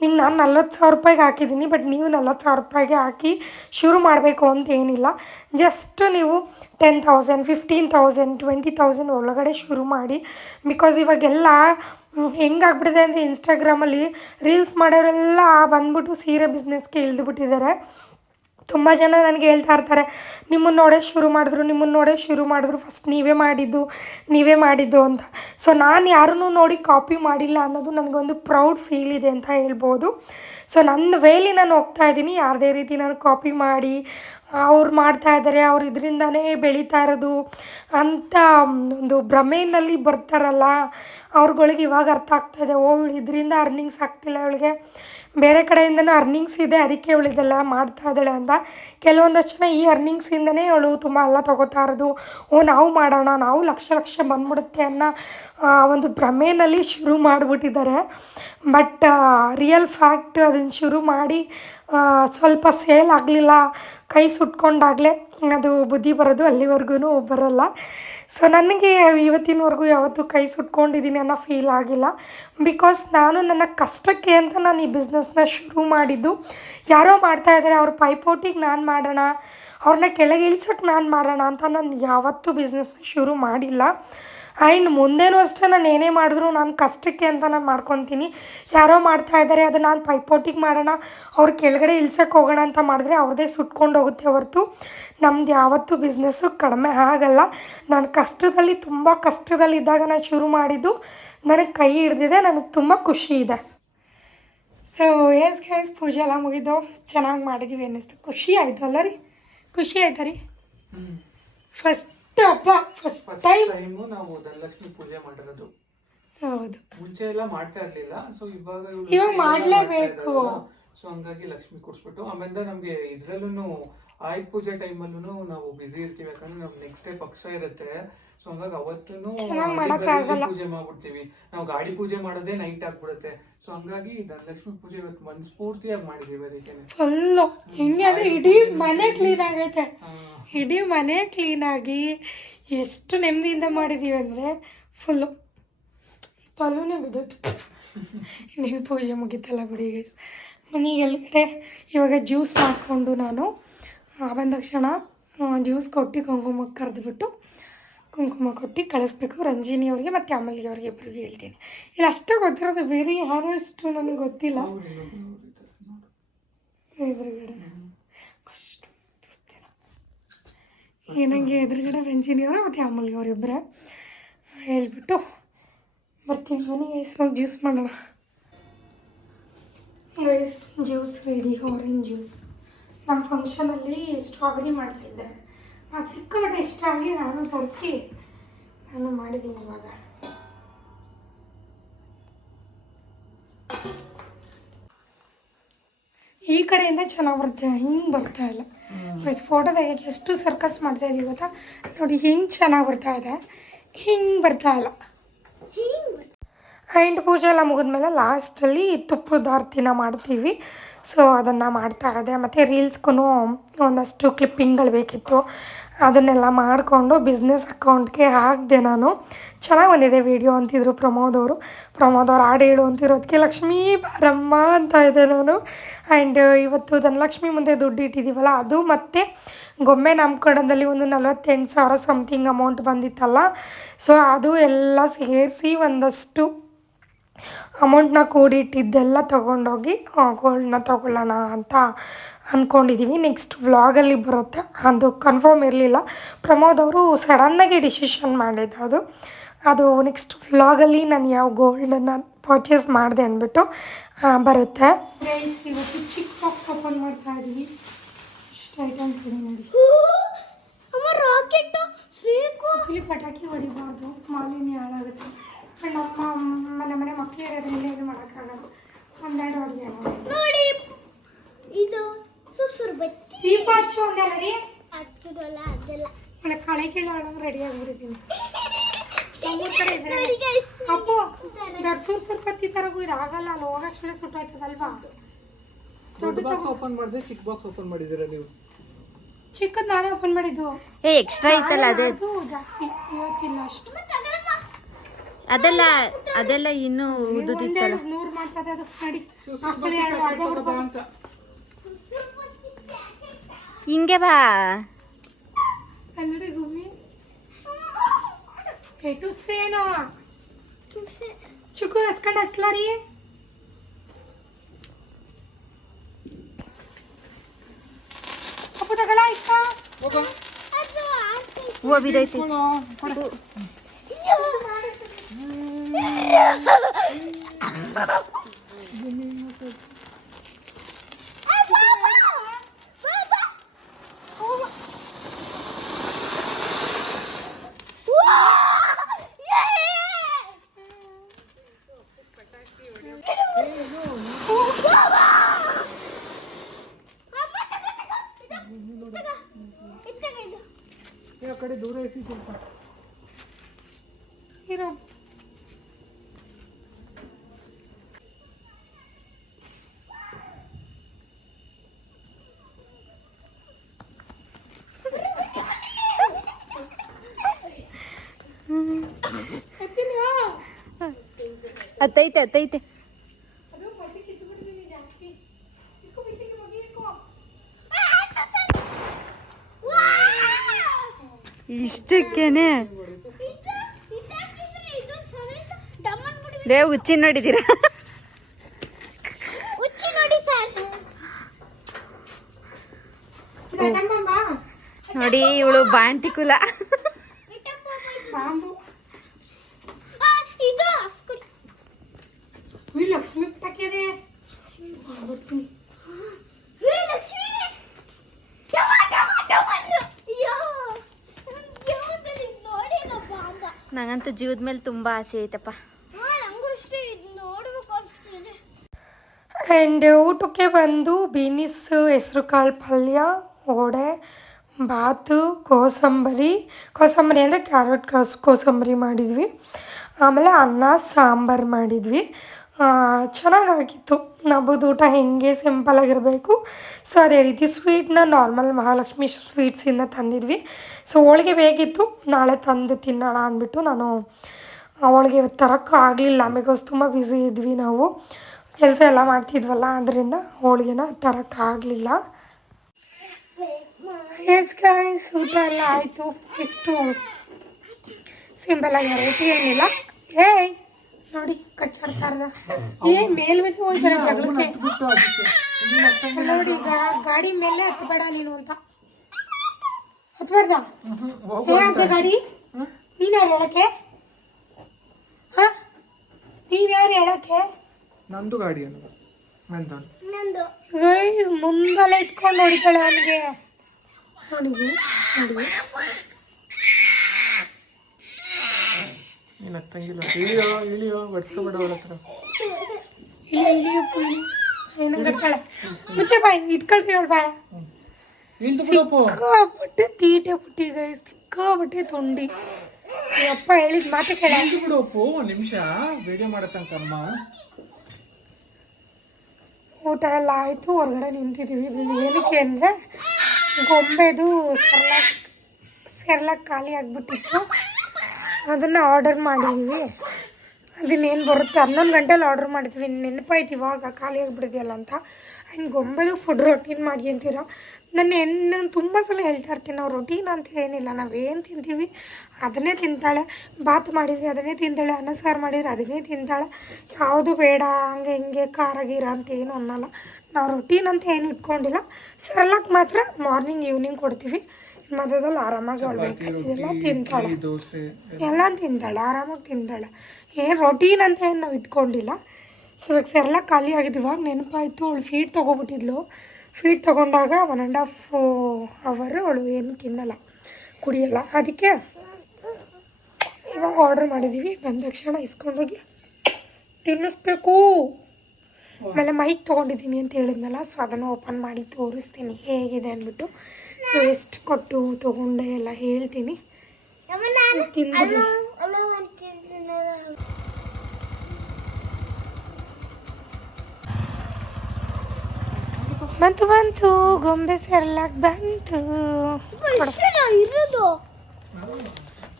ನಿಂಗೆ ನಾನು ನಲ್ವತ್ತು ಸಾವಿರ ರೂಪಾಯಿಗೆ ಹಾಕಿದ್ದೀನಿ ಬಟ್ ನೀವು ನಲ್ವತ್ತು ಸಾವಿರ ರೂಪಾಯಿಗೆ ಹಾಕಿ ಶುರು ಮಾಡಬೇಕು ಅಂತ ಏನಿಲ್ಲ. ಜಸ್ಟ್ ನೀವು ten thousand fifteen thousand twenty thousand ಒಳಗಡೆ ಶುರು ಮಾಡಿ. ಬಿಕಾಸ್ ಇವಾಗೆಲ್ಲ ಹೆಂಗಾಗ್ಬಿಟ್ಟಿದೆ ಅಂದರೆ ಇನ್ಸ್ಟಾಗ್ರಾಮಲ್ಲಿ ರೀಲ್ಸ್ ಮಾಡೋರೆಲ್ಲ ಬಂದ್ಬಿಟ್ಟು ಸೀರೆ ಬಿಸ್ನೆಸ್ಗೆ ಇಳಿದುಬಿಟ್ಟಿದ್ದಾರೆ ತುಂಬ ಜನ ನನಗೆ ಹೇಳ್ತಾ ಇರ್ತಾರೆ, ನಿಮ್ಮನ್ನು ನೋಡೇ ಶುರು ಮಾಡಿದ್ರು, ನಿಮ್ಮನ್ನು ನೋಡೇ ಶುರು ಮಾಡಿದ್ರು ಫಸ್ಟ್ ನೀವೇ ಮಾಡಿದ್ದು ನೀವೇ ಮಾಡಿದ್ದು ಅಂತ. ಸೊ ನಾನು ಯಾರನ್ನೂ ನೋಡಿ ಕಾಪಿ ಮಾಡಿಲ್ಲ ಅನ್ನೋದು ನನಗೊಂದು ಪ್ರೌಡ್ ಫೀಲ್ ಇದೆ ಅಂತ ಹೇಳ್ಬೋದು. ಸೊ ನನ್ನ ವೇಲಿ ನಾನು ಹೋಗ್ತಾ ಇದ್ದೀನಿ. ಯಾವುದೇ ರೀತಿ ನಾನು ಕಾಪಿ ಮಾಡಿ, ಅವ್ರು ಮಾಡ್ತಾ ಇದ್ದಾರೆ ಅವ್ರು ಇದರಿಂದನೇ ಬೆಳೀತಾ ಇರೋದು ಅಂತ ಒಂದು ಭ್ರಮೆಯಲ್ಲಿ ಬರ್ತಾರಲ್ಲ, ಅವ್ರುಗಳಿಗೆ ಇವಾಗ ಅರ್ಥ ಆಗ್ತಾಯಿದೆ ಓ, ಇವಳು ಇದರಿಂದ ಅರ್ನಿಂಗ್ಸ್ ಆಗ್ತಿಲ್ಲ, ಇವಳಿಗೆ ಬೇರೆ ಕಡೆಯಿಂದನೂ ಅರ್ನಿಂಗ್ಸ್ ಇದೆ, ಅದಕ್ಕೆ ಅವಳು ಇದೆಲ್ಲ ಮಾಡ್ತಾ ಇದ್ದಾಳೆ ಅಂತ. ಕೆಲವೊಂದಷ್ಟು ಜನ ಈ ಅರ್ನಿಂಗ್ಸಿಂದನೇ ಅವಳು ತುಂಬ ಎಲ್ಲ ತೊಗೋತಾ ಇರೋದು. ಓ, ನಾವು ಮಾಡೋಣ, ನಾವು ಲಕ್ಷ ಲಕ್ಷ ಬಂದ್ಬಿಡುತ್ತೆ ಅನ್ನೋ ಒಂದು ಭ್ರಮೆಯಲ್ಲಿ ಶುರು ಮಾಡಿಬಿಟ್ಟಿದ್ದಾರೆ. ಬಟ್ ರಿಯಲ್ ಫ್ಯಾಕ್ಟ್ ಅದನ್ನು ಶುರು ಮಾಡಿ ಸ್ವಲ್ಪ ಸೇಲ್ ಆಗಲಿಲ್ಲ, ಕೈ ಸುಟ್ಕೊಂಡಾಗಲೇ ಅದು ಬುದ್ಧಿ ಬರೋದು ಅಲ್ಲಿವರೆಗೂ ಬರೋಲ್ಲ. ಸೊ ನನಗೆ ಇವತ್ತಿನವರೆಗೂ ಯಾವತ್ತೂ ಕೈ ಸುಟ್ಕೊಂಡಿದ್ದೀನಿ ಅನ್ನೋ ಫೀಲ್ ಆಗಿಲ್ಲ. ಬಿಕಾಸ್ ನಾನು ನನ್ನ ಕಷ್ಟಕ್ಕೆ ಅಂತ ನಾನು ಈ ಬಿಸ್ನೆಸ್ನ ಶುರು ಮಾಡಿದ್ದು, ಯಾರೋ ಮಾಡ್ತಾ ಇದ್ದಾರೆ, ಅವ್ರ ಪೈಪೋಟಿಗೆ ನಾನು ಮಾಡೋಣ, ಅವ್ರನ್ನ ಕೆಳಗೆ ಇಳ್ಸೋಕೆ ನಾನು ಮಾಡೋಣ ಅಂತ ನಾನು ಯಾವತ್ತೂ ಬಿಸ್ನೆಸ್ನ ಶುರು ಮಾಡಿಲ್ಲ. ಆ್ಯಂಡ್ ಮುಂದೇನೂ ಅಷ್ಟೇ ನಾನು ಏನೇ ಮಾಡಿದ್ರು ನಾನು ಕಷ್ಟಕ್ಕೆ ಅಂತ ನಾನು ಮಾಡ್ಕೊತೀನಿ. ಯಾರೋ ಮಾಡ್ತಾ ಇದ್ದಾರೆ ಅದು ನಾನು ಪೈಪೋಟಿಗೆ ಮಾಡೋಣ ಅವ್ರ ಕೆಳಗಡೆ ಇಳ್ಸಕ್ಕೆ ಹೋಗೋಣ ಅಂತ ಮಾಡಿದ್ರೆ ಅವ್ರದೇ ಸುಟ್ಕೊಂಡು ಹೋಗುತ್ತೆ ಹೊರತು. ನಮ್ದು ಯಾವತ್ತೂ ಬಿಸ್ನೆಸ್ಸು ಕಡಿಮೆ ಆಗಲ್ಲ. ನಾನು ಕಷ್ಟದಲ್ಲಿ ತುಂಬ ಕಷ್ಟದಲ್ಲಿದ್ದಾಗ ನಾನು ಶುರು ಮಾಡಿದ್ದು ನನಗೆ ಕೈ ಹಿಡ್ದಿದೆ ನನಗೆ ತುಂಬ ಖುಷಿ ಇದೆ. ಸೊ ಎಸ್ ಗೈಸ್ ಪೂಜೆ ಎಲ್ಲ ಮುಗಿದು ಚೆನ್ನಾಗಿ ಮಾಡಿದ್ದೀವಿ ಅನ್ನಿಸ್ತು. ಖುಷಿ ಆಯಿತು ಅಲ್ಲ ರೀ? ಖುಷಿ ಆಯ್ತಾ ರೀ? ಫಸ್ಟ್ ಹಬ್ಬ ಫಸ್ಟ್ ಫಸ್ಟ್ ಟೈಮ್ ಟೈಮು ನಾವು ಧನಲಕ್ಷ್ಮಿ ಪೂಜೆ ಮಾಡಿರೋದು. ಹೌದು. ಮುಂಚೆ ಎಲ್ಲ ಮಾಡ್ತಾ ಇರ್ಲಿಲ್ಲ ಸೊ ಇವಾಗ ಇವಾಗ ಮಾಡಲೇಬೇಕು. ಸೊ ಹಂಗಾಗಿ ಲಕ್ಷ್ಮಿ ಕೊಡ್ಸ್ಬಿಟ್ಟು ಆಮೇಲೆ ನಮ್ಗೆ ಇದ್ರಲ್ಲೂ ಆಯುಧ ಪೂಜೆ ಟೈಮಲ್ಲೂ ನಾವು ಬಿಸಿ ಇರ್ತೀವಿ ಯಾಕಂದ್ರೆ ನಮ್ ನೆಕ್ಸ್ಟ್ ಡೇ ಪಕ್ಷ ಇರುತ್ತೆ. ಸೊ ಹಂಗಾಗಿ ಅವತ್ತೂ ಚೆನ್ನಾಗ್ ಮಾಡಕ್ಕಾಗಲ್ಲ. ಪೂಜೆ ಮಾಡ್ಬಿಡ್ತೀವಿ. ನಾವು ಗಾಡಿ ಪೂಜೆ ಮಾಡೋದೇ ನೈಟ್ ಆಗ್ಬಿಡುತ್ತೆ. ಸೊ ಹಂಗಾಗಿ ಧನಲಕ್ಷ್ಮಿ ಪೂಜೆ ಇವತ್ತು ಮನಸ್ಫೂರ್ತಿಯಾಗಿ ಮಾಡಿದೀವಿ ಅದಕ್ಕೆ ಫುಲ್ಲು ಹಿಂಗೆ ಅಂದರೆ ಇಡೀ ಮನೆ ಕ್ಲೀನ್ ಆಗೈತೆ. ಇಡೀ ಮನೆ ಕ್ಲೀನಾಗಿ ಎಷ್ಟು ನೆಮ್ಮದಿಯಿಂದ ಮಾಡಿದ್ದೀವಿ ಅಂದರೆ ಫುಲ್ಲು ಪಲ್ಲುನೇ ಬಿದ್ದು ಇನ್ನೇನು ಪೂಜೆ ಮುಗೀತಲ್ಲ ಬಿಡಿ ಗೈಸ್ ಮನೆಗೆ ಎಳ್ಗಡೆ ಇವಾಗ ಜ್ಯೂಸ್ ಮಾಡಿಕೊಂಡು ನಾನು ಆ, ಬಂದ ತಕ್ಷಣ ಜ್ಯೂಸ್ ಕೊಟ್ಟು ಕುಂಕುಮ ಕರೆದ್ಬಿಟ್ಟು ಕುಂಕುಮ ಕೊಟ್ಟು ಕಳಿಸ್ಬೇಕು. ರಂಜಿನಿ ಅವ್ರಿಗೆ ಮತ್ತು ಅಮಲ್ಗೆ ಅವ್ರಿಗೆ ಇಬ್ಬರಿಗೆ ಹೇಳ್ತೀನಿ. ಇಲ್ಲ ಅಷ್ಟೇ ಗೊತ್ತಿರೋದು. ಬೇರೆ ಯಾರು ಅಷ್ಟು ನನಗೆ ಗೊತ್ತಿಲ್ಲ. ಎದುರುಗಡೆ ಅಷ್ಟು ಏನಂಗೆ ಎದುರುಗಡೆ ರಂಜಿನಿಯವರು ಮತ್ತು ಅಮೂಲ್ಯ ಅವರಿಬ್ಬರ ಹೇಳ್ಬಿಟ್ಟು ಬರ್ತೀನಿ ಮನೆಗೆ ಇವಾಗ ಜ್ಯೂಸ್ ಮಾಡೋಣ. Guys juice ready orange juice ನಮ್ಮ ಫಂಕ್ಷನಲ್ಲಿ ಸ್ಟ್ರಾಬೆರಿ ಮಾಡಿಸಿದ್ದೆ. ಅದು ಸಿಕ್ಕಾಪಟ್ಟೆ ಇಷ್ಟ ಆಗಿ ನಾನು ತರಿಸಿ, ನಾನು ಮಾಡಿದ್ದೀನಿ ಇವಾಗ. ಕಡೆಯಿಂದ ಚೆನ್ನಾಗಿ ಬರುತ್ತೆ ಹಿಂಗೆ ಬರ್ತಾ ಇಲ್ಲ. ಬಸ್ ಫೋಟೋದಾಗ ಎಷ್ಟು ಸರ್ಕಸ್ ಮಾಡ್ತಾ ಇದೀವಿ ಗೊತ್ತಾ? ನೋಡಿ ಹಿಂಗೆ ಚೆನ್ನಾಗಿ ಬರ್ತಾ ಇದೆ. ಹಿಂಗೆ ಬರ್ತಾ ಇಲ್ಲ. ಆ್ಯಂಡ್ ಪೂಜೆ ಎಲ್ಲ ಮುಗಿದ್ಮೇಲೆ ಲಾಸ್ಟಲ್ಲಿ ತುಪ್ಪದ ಆರತಿನ ಮಾಡ್ತೀವಿ. ಸೊ ಅದನ್ನು ಮಾಡ್ತಾ ಇದ್ದೆ. ಮತ್ತು ರೀಲ್ಸ್ಗೂ ಒಂದಷ್ಟು ಕ್ಲಿಪ್ಪಿಂಗ್ಗಳು ಬೇಕಿತ್ತು. ಅದನ್ನೆಲ್ಲ ಮಾಡಿಕೊಂಡು ಬಿಸ್ನೆಸ್ ಅಕೌಂಟ್ಗೆ ಹಾಕಿದೆ ನಾನು. ಚೆನ್ನಾಗಿ ಬಂದಿದೆ ವಿಡಿಯೋ ಅಂತಿದ್ರು ಪ್ರಮೋದ್ ಅವರು. ಪ್ರಮೋದ್ ಅವ್ರು ಹಾಡು ಹೇಳು ಅಂತಿರೋದಕ್ಕೆ ಲಕ್ಷ್ಮೀ ಬಾರಮ್ಮ ಅಂತ ಇದೆ ನಾನು. ಆ್ಯಂಡ್ ಇವತ್ತು ಧನಲಕ್ಷ್ಮಿ ಮುಂದೆ ದುಡ್ಡು ಇಟ್ಟಿದ್ದೀವಲ್ಲ ಅದು ಮತ್ತು ಗೊಂಬೆ ನಾಮಕರಣದಲ್ಲಿ ಒಂದು ನಲವತ್ತೆಂಟು ಸಾವಿರ ಸಮಥಿಂಗ್ ಅಮೌಂಟ್ ಬಂದಿತ್ತಲ್ಲ. ಸೊ ಅದು ಎಲ್ಲ ಸೇರಿಸಿ ಒಂದಷ್ಟು ಅಮೌಂಟ್ನ ಕೂಡಿಟ್ಟಿದ್ದೆಲ್ಲ ತೊಗೊಂಡೋಗಿ ಗೋಲ್ಡ್ನ ತೊಗೊಳ್ಳೋಣ ಅಂತ ಅಂದ್ಕೊಂಡಿದ್ದೀವಿ ನೆಕ್ಸ್ಟ್ ವ್ಲಾಗಲ್ಲಿ ಬರುತ್ತೆ. ಅದು ಕನ್ಫರ್ಮ್ ಇರಲಿಲ್ಲ. ಪ್ರಮೋದ್ ಅವರು ಸಡನ್ನಾಗಿ ಡಿಸಿಷನ್ ಮಾಡಿದ್ದು ಅದು. ಅದು ನೆಕ್ಸ್ಟ್ ವ್ಲಾಗಲ್ಲಿ ನಾನು ಯಾವ ಗೋಲ್ಡನ್ನು ಪರ್ಚೇಸ್ ಮಾಡಿದೆ ಅಂದ್ಬಿಟ್ಟು ಬರುತ್ತೆ. ಇವತ್ತು ಚಿಕ್ಕ ಬಾಕ್ಸ್ ಓಪನ್ ಮಾಡ್ತಾ ಇದ್ದೀವಿ. ಇಷ್ಟು ಐಟಮ್ಸ್ ಇದೆ ನೋಡಿ ಅಮ್ಮ ರಾಕೆಟ್ ಫ್ರೀಕು ಇಲ್ಲಿ ಪಟಾಕಿ ಹೊಡಿಬಾರ್ದು. ಮಾಲಿನ್ಯ ಹಾಳಾಗುತ್ತೆ. And ನಮ್ಮ ಮನೆ ಮನೆ ಮಕ್ಕಳು ಇರೋದ್ರಿಂದ ಇದು ಮಾಡೋಕ್ಕಾಗಲ್ಲ ಒಂದೆರಡು ಅಡುಗೆ ನೋಡಿ ಇದು ಸುಸುರು ಬತ್ತಿ. ದೀಪ ಒಂದೆಲ್ಲ ರೀ ಹಚ್ಚದಲ್ಲ ಅದೆಲ್ಲ. ಒಳ್ಳೆ ಕಳೆ ಕೀಳ ರೆಡಿ ಆಗಿಬಿಟ್ಟಿದ್ದೀನಿ. ಸುರ್ ಕತ್ತಿ ತರಗೂ ಇದು ಆಗಲ್ಲ. ಅಲ್ಲಿ ಹೋಗೋಷ್ಟೇ ಸುಟ್ಟೋಯ್ತದಲ್ವಾ? ದೊಡ್ಡ ಬಾಕ್ಸ್ ಓಪನ್ ಮಾಡಿದ್ರೆ ಚಿಕ್ಕ ಬಾಕ್ಸ್ ಓಪನ್ ಮಾಡಿದ್ದೀರಾ ನೀವು? ಚಿಕ್ಕದ್ ನಾನೇ ಓಪನ್ ಮಾಡಿದ್ದು. ಏ ಎಕ್ಸ್ಟ್ರಾ ಇತ್ತಲ್ಲ ಅದೇ? ಅದು ಜಾಸ್ತಿ. ಇವತ್ತಿಲ್ಲ ಅಷ್ಟು. ಅದೆಲ್ಲ ಅದೆಲ್ಲ ಇನ್ನು ಉದುದಿತ್ತಲ್ಲ. ಒಂದೆರಡು ನೂರು ಮಾಡ್ತದೆ ಅದು ನಡಿ. ಆಮೇಲೆ ಎರಡು ಅದೇ ಬಿಡ್ಬೋದು. ಹಿಂಗೆ ಬಾ. ಅಲ್ಲಡಿ ಗುಮ್ಮಿ. ಚಿಕ್ಕು ಹಚ್ಕೊಂಡು ಹಚ್ಲಾರಿ ಅಪ್ಪ ತಗೊಳ ಇಕ್ಕ ಹೋಗೋ ಅದು Yeah! ಅತ್ತೈತೆ ವಾ! ಇಷ್ಟಕ್ಕೇನೆ. ಲೇ ಹುಚ್ಚಿ ನೋಡಿದ್ದೀರಾ ಉಚ್ಚಿ ನೋಡಿ ಇವಳು ಬಾಂಟಿ ಕುಲ ಬಾಂಬು ಇದು ಹಸ್ಕುಡಿ ಈ ಲಕ್ಷ್ಮಿ ಪಟಾಕಿದೆ ಬರ್ತೀನಿ ಹೇ ಲಕ್ಷ್ಮಿ ಡಮ, ಡಮ, ಡಮರು. ಅಯ್ಯೋ ಜೀವನದಲ್ಲಿ ಇದ್ ನೋಡಿಲ್ಲ ಬಾಂಗ ನಂಗಂತೂ ಜೀವದ ಮೇಲೆ ತುಂಬಾ ಆಸೆ ಐತಪ್ಪ. ಆ್ಯಂಡ್ ಊಟಕ್ಕೆ ಬಂದು ಬೀನಿಸ್ ಹೆಸರು ಕಾಳು ಪಲ್ಯ ವಡೆ ಬಾತು ಕೋಸಂಬರಿ. ಕೋಸಂಬರಿ ಅಂದರೆ ಕ್ಯಾರೆಟ್ ಕೋಸ್ ಕೋಸಂಬರಿ ಮಾಡಿದ್ವಿ. ಆಮೇಲೆ ಅನ್ನ ಸಾಂಬಾರು ಮಾಡಿದ್ವಿ. ಚೆನ್ನಾಗಾಗಿತ್ತು. ನಬ್ಬದ ಊಟ ಹೆಂಗೆ ಸಿಂಪಲಾಗಿರಬೇಕು ಸೊ ಅದೇ ರೀತಿ ಸ್ವೀಟ್ನ ನಾರ್ಮಲ್ ಮಹಾಲಕ್ಷ್ಮಿ ಸ್ವೀಟ್ಸಿಂದ ತಂದಿದ್ವಿ. ಸೊ ಹೋಳಿಗೆ ಬೇಕಿತ್ತು. ನಾಳೆ ತಂದು ತಿನ್ನೋಣ ಅಂದ್ಬಿಟ್ಟು ನಾನು ಅವಳಿಗೆ ತರಕ್ಕೂ ಆಗಲಿಲ್ಲ. ಬಿಕಾಸ್ ತುಂಬ ಬ್ಯುಸಿ ಇದ್ವಿ ನಾವು. ಕೆಲಸ ಎಲ್ಲ ಮಾಡ್ತಿದ್ವಲ್ಲ ಅದರಿಂದ ಹೋಳಿಗೆನ ತರೋಕ್ಕಾಗಲಿಲ್ಲ ಎಸ್ ಗಾಯ್ಸ್ ಊಟ ಎಲ್ಲ ಆಯಿತು. ಇಷ್ಟು. ಸಿಂಪಲಾಗಿ ವೆರೈಟಿ ಏನಿಲ್ಲ. ಏಯ್ ನೋಡಿ ಕಚ್ಚಾಡ್ತಾ ಇರ್ದ. ಏನ್ ಮೇಲ್ಮೇಲೆ ಹೋಗ್ತಾರೆ ಜಗಳಕ್ಕೆ. ಬಿಟ್ಟು ಅದಕ್ಕೆ ನೀನ್ ಹತ್ತಂಗೆ ನೋಡಿ ಗಾ- ಗಾಡಿ ಮೇಲೆ ಹತ್ಬೇಡ ನೀನು ಅಂತ. ಹತ್ಬಾರ್ದ? ಏನಾಗ್ತದೆ ಗಾಡಿ. ನೀನ್ ಯಾರು ಹೇಳಕ್ಕೆ? ಹಾ? ನೀನ್ ಯಾರು ಹೇಳಕ್ಕೆ? ನಂದು ಗಾಡಿ ಅನ್ನೋದು ನಂದು ನಂದು. ಗೈಸ್ ಮುಂದೆಲ್ಲ ಇಟ್ಕೊಂಡು ಹೊಡಿತಾಳೆ ಅವನಿಗೆ. ನೋಡಿ ನೋಡಿ. ನೀನ್ ಹತ್ತಂಗಿಲ್ಲ ಇಳಿಯೋ ಇಳಿಯೋ ಬಡ್ಸ್ಕೊಬೇಡ ಅವಳ ಹತ್ರ. ಇಲ್ಲ ಇಳಿಯಪ್ಪ ಇಳಿ ಏನಂಗ್ ಕಟ್ಟಾಳೆ ಮುಚ್ಚೆ ಬಾಯ್ ಇಟ್ಕೊಳ್ತೀವಿ ಅವಳು ಬಾಯ. ಸಿಕ್ಕಾಪಟ್ಟೆ ತೀಟೆ ಪುಟ್ಟಿ ಗೈಸ್ ಸಿಕ್ಕಾಪಟ್ಟೆ ತೊಂಡಿ. ಅಪ್ಪ ಹೇಳಿದ ಮಾತು ಕೇಳ. ಬಿಡಪ್ಪು ನಿಮಿಷ. ವಿಡಿಯೋ ಮಾಡತ್ತಂಕಮ್ಮ ಊಟ ಎಲ್ಲ ಆಯಿತು ಹೊರಗಡೆ ನಿಂತಿದ್ದೀವಿ ಏನಕ್ಕೆ ಅಂದರೆ ಗೊಂಬೆದು ಸೆರ್ಲಾಕ್ ಸೆರ್ಲಾಕ್ ಖಾಲಿ ಆಗಿಬಿಟ್ಟಿತ್ತು. ಅದನ್ನು ಆರ್ಡರ್ ಮಾಡಿದ್ವಿ. ಅದನ್ನೇನು ಬರುತ್ತೆ? ಹನ್ನೊಂದು ಗಂಟೆಲಿ ಆರ್ಡರ್ ಮಾಡಿದ್ವಿ. ನೆನಪಾಯ್ತು ಇವಾಗ, ಖಾಲಿ ಆಗಿಬಿಡಿದೆಯಲ್ಲ ಅಂತ. ಆ್ಯಂಡ್ ಗೊಂಬೆದು ಫುಡ್ ರೊಟೀನ್ ಮಾಡಿ ಅಂತೀರ? ನನ್ನ ಹೆಣ್ಣು ತುಂಬ ಸಲ ಹೇಳ್ತಾ ಇರ್ತೀನಿ, ನಾವು ರೊಟೀನ್ ಅಂತ ಏನಿಲ್ಲ. ನಾವೇನು ತಿಂತೀವಿ? ಅದನ್ನೇ ತಿಂತಾಳೆ. ಬಾತ್ ಮಾಡಿದರೆ ಅದನ್ನೇ ತಿಂತಾಳೆ. ಅನ್ನ ಸಾರು ಮಾಡಿದರೆ ಅದನ್ನೇ ತಿಂತಾಳೆ. ಯಾವುದು ಬೇಡ, ಹಂಗೆ ಹಿಂಗೆ, ಖಾರ, ಗೀರ ಅಂತ ಏನು ಅನ್ನೋಲ್ಲ. ನಾವು ರೊಟೀನ್ ಅಂತ ಏನು ಇಟ್ಕೊಂಡಿಲ್ಲ. ಸರಳಕ್ಕೆ ಮಾತ್ರ ಮಾರ್ನಿಂಗ್ ಈವ್ನಿಂಗ್ ಕೊಡ್ತೀವಿ. ಮಧ್ಯದಲ್ಲಿ ಆರಾಮಾಗಿ ಅವಳು ಬೇಕಾಗಿದೆಲ್ಲ ತಿಂತಾಳೆ. ಎಲ್ಲ. ತಿಂತಾಳೆ ಆರಾಮಾಗಿ ತಿಂತಾಳೆ. ಏನು ರೊಟೀನ್ ಅಂತ ಏನು ನಾವು ಇಟ್ಕೊಂಡಿಲ್ಲ. ಸೊ ಇವಾಗ ಸೆರ್ಲ ಖಾಲಿ ಆಗಿದ್ದು ಇವಾಗ ನೆನಪಾಯಿತು ಅವಳು ಫೀಡ್ ತೊಗೊಬಿಟ್ಟಿದ್ಲು. ಫೀಡ್ ತೊಗೊಂಡಾಗ ಒನ್ ಆ್ಯಂಡ್ ಹಾಫ್ ಅವರ್ ಅವಳು ಏನು ತಿನ್ನಲ್ಲ ಕುಡಿಯಲ್ಲ. ಅದಕ್ಕೆ ಇವಾಗ ಆರ್ಡ್ರ್ ಮಾಡಿದ್ದೀವಿ ಬಂದ ತಕ್ಷಣ ಇಸ್ಕೊಂಡೋಗಿ ತಿನ್ನಿಸ್ಬೇಕು. ಆಮೇಲೆ ಮೈಕ್ ತೊಗೊಂಡಿದ್ದೀನಿ ಅಂತ ಹೇಳಿದ್ನಲ್ಲ ಸೊ ಅದನ್ನು ಓಪನ್ ಮಾಡಿ ತೋರಿಸ್ತೀನಿ. ಹೇಗಿದೆ ಅಂದ್ಬಿಟ್ಟು. ಸೊ ಎಷ್ಟು ಕೊಟ್ಟು ತೊಗೊಂಡೆ ಎಲ್ಲ ಹೇಳ್ತೀನಿ. ಬಂತು ಬಂತು ಗೊಂಬೆ ಸೇರ್ಲಾಕ್ ಬಂತು.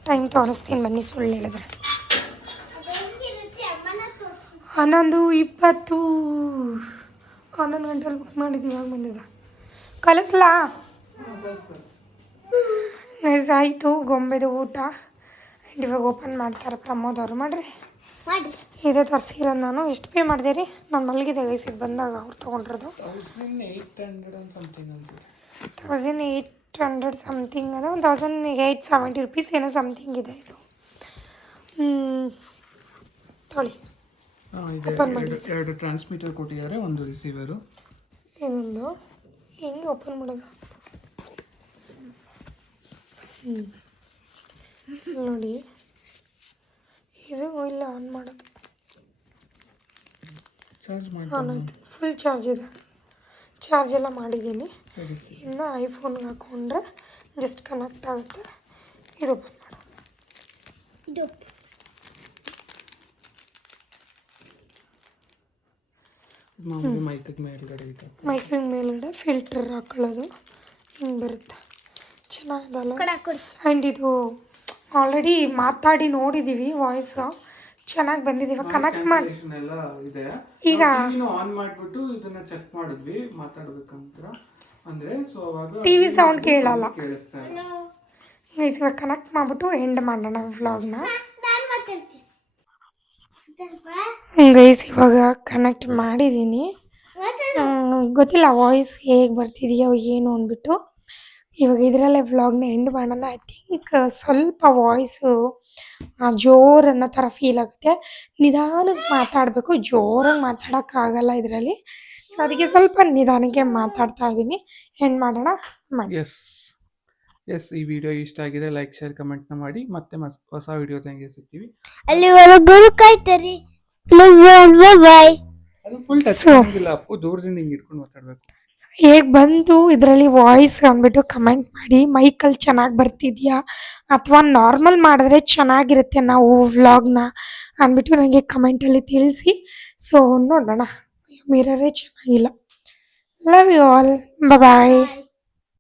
ಟೈಮ್ ತೋರಿಸ್ತೀನಿ ಬನ್ನಿ ಸುಳ್ಳು ಹೇಳಿದ್ರೆ. ಹನ್ನೊಂದು ಇಪ್ಪತ್ತು. ಹನ್ನೊಂದು ಗಂಟೆಲಿ ಬುಕ್ ಮಾಡಿದ್ದೀವಿ ಬಂದಿದ್ದ? ಕಲಿಸ್ಲಾ? ನೈಸ್ ಆಯಿತು ಗೊಂಬೆದು ಊಟ. ಆ್ಯಂಡ್ ಇವಾಗ ಓಪನ್ ಮಾಡ್ತಾರೆ ಪ್ರಮೋದ್ ಅವರು. ಮಾಡ್ರಿ. ಮಾಡಿ ಇದೇ ತರಿಸಿರೋದು ನಾನು. ಎಷ್ಟು ಪೇ ಮಾಡಿದೆ ರೀ ನಾನು ಮಲಗಿದೆ ಗೈಸಿಗೆ ಬಂದಾಗ ಅವ್ರು ತೊಗೊಂಡಿರೋದು. ತೌಸಂಡ್ ಏಯ್ಟ್ ಹಂಡ್ರೆಡ್ ಸಮಥಿಂಗ್ ಅದು. ಒಂದು ತೌಸಂಡ್ ಏಯ್ಟ್ ಸೆವೆಂಟಿ ರುಪೀಸ್ ಏನೋ ಸಮಥಿಂಗ್ ಇದೆ ಇದು. ಹ್ಞೂ ತೊಳಿ. ಓಪನ್ ಇದೆ. ಮಾಡಿ. ಎರಡು- ಟ್ರಾನ್ಸ್ಮಿಟರ್ ಕೊಟ್ಟಿದ್ದಾರೆ. ಒಂದು ರಿಸೀವರು ಇದೊಂದು. ಹೆಂಗೆ ಓಪನ್ ಮಾಡೋದು? ನೋಡಿ. ಇದು ಇಲ್ಲ ಆನ್ ಮಾಡೋದು. ಚಾರ್ಜ್ ಆನ್ ಫುಲ್ ಚಾರ್ಜ್ ಇದೆ. ಚಾರ್ಜ್ ಎಲ್ಲ ಮಾಡಿದ್ದೀನಿ. ಇನ್ನು ಐಫೋನ್ಗೆ ಹಾಕೊಂಡ್ರೆ ಜಸ್ಟ್ ಕನೆಕ್ಟ್ ಆಗುತ್ತೆ. ಇದು ಓಪನ್ ಮಾಡು. ಇದು ಮೈಕಿನ ಮೇಲ್ಗಡೆ ಫಿಲ್ಟರ್ ಹಾಕೊಳ್ಳೋದು ಹಿಂಗೆ ಬರುತ್ತೆ. ಚೆನ್ನಾಗದಲ್ಲ ಆ್ಯಂಡ್ ಇದು ಆಲ್ರೆಡಿ ಮಾತಾಡಿ ನೋಡಿದ್ದೀವಿ ವಾಯ್ಸ್ ಚೆನ್ನಾಗಿ ಬಂದಿದೆ. ಇವಾಗ ಕನೆಕ್ಟ್ ಮಾಡಿ ಇದೆ. ಈಗ ಆನ್ ಮಾಡ್ಬಿಟ್ಟು ಇದನ್ನ ಚೆಕ್ ಮಾಡಿದ್ವಿ ಮಾತಾಡಬೇಕಂತ ಅಂದ್ರೆ ಸೊ ಅವಾಗ ಟಿವಿ ಸೌಂಡ್ ಕೇಳಲ್ಲ. ಕೇಳಿಸ್ತಾ ಇವಾಗ ಕನೆಕ್ಟ್ ಮಾಡಿಬಿಟ್ಟು ಎಂಡ್ ಮಾಡೋಣ ವ್ಲಾಗ್ನ ಗೈಸ್ ಇವಾಗ ಕನೆಕ್ಟ್ ಮಾಡಿದ್ದೀನಿ ಗೊತ್ತಿಲ್ಲ ವಾಯ್ಸ್ ಹೇಗೆ ಬರ್ತಿದೆಯೋ ಏನು ಅಂದ್ಬಿಟ್ಟು ಇವಾಗ ಇದರಲ್ಲೇ ವ್ಲಾಗ್ನ ಎಂಡ್ ಮಾಡೋಣ. ಐ ಥಿಂಕ್ ಸ್ವಲ್ಪ ವಾಯ್ಸು ಜೋರು ಅನ್ನೋ ಥರ ಫೀಲ್ ಆಗುತ್ತೆ. ನಿಧಾನಕ್ಕೆ ಮಾತಾಡಬೇಕು. ಜೋರಾಗಿ ಮಾತಾಡೋಕ್ಕಾಗಲ್ಲ ಇದರಲ್ಲಿ. ಸೊ ಅದಕ್ಕೆ ಸ್ವಲ್ಪ ನಿಧಾನಕ್ಕೆ ಮಾತಾಡ್ತಾ ಇದ್ದೀನಿ. ಎಂಡ್ ಮಾಡೋಣ. ಮಾಡಿ. ಎಸ್ ಎಸ್ ಈ ವಿಡಿಯೋ ಇಷ್ಟ ಆಗಿದೆ ಲೈಕ್ ಶೇರ್ ಕಮೆಂಟ್ನ ಮಾಡಿ. ಮತ್ತೆ ಹೊಸ ವಿಡಿಯೋ ತಂಗೆ ಸಿಗ್ತೀವಿ. ಅಲ್ಲಿವರೆಗೂ ಕಾಯ್ತಾರೆ. ಬಾಯ್ ಅದು ಫುಲ್ ಟಚ್ So- ಇಲ್ಲ ಅಪ್ಪು ದೂರದಿಂದ ಹಿಂಗೆ ಇಟ್ಕೊಂಡು ಮಾತಾಡ್ಬೇಕು. ಹೇಗೆ ಬಂತು ಇದರಲ್ಲಿ ವಾಯ್ಸ್ ಅಂದ್ಬಿಟ್ಟು ಕಮೆಂಟ್ ಮಾಡಿ ಮೈಕಲ್ಲಿ ಚೆನ್ನಾಗಿ ಬರ್ತಿದ್ಯಾ? ಅಥವಾ ನಾರ್ಮಲ್ ಮಾಡಿದ್ರೆ ಚೆನ್ನಾಗಿರುತ್ತೆ ನಾವು ವ್ಲಾಗ್ನ ಅಂದ್ಬಿಟ್ಟು ನನಗೆ ಕಮೆಂಟಲ್ಲಿ ತಿಳಿಸಿ. ಸೊ ನೋಡೋಣ. ಮಿರರೇ ಚೆನ್ನಾಗಿಲ್ಲ. Love you all bye bye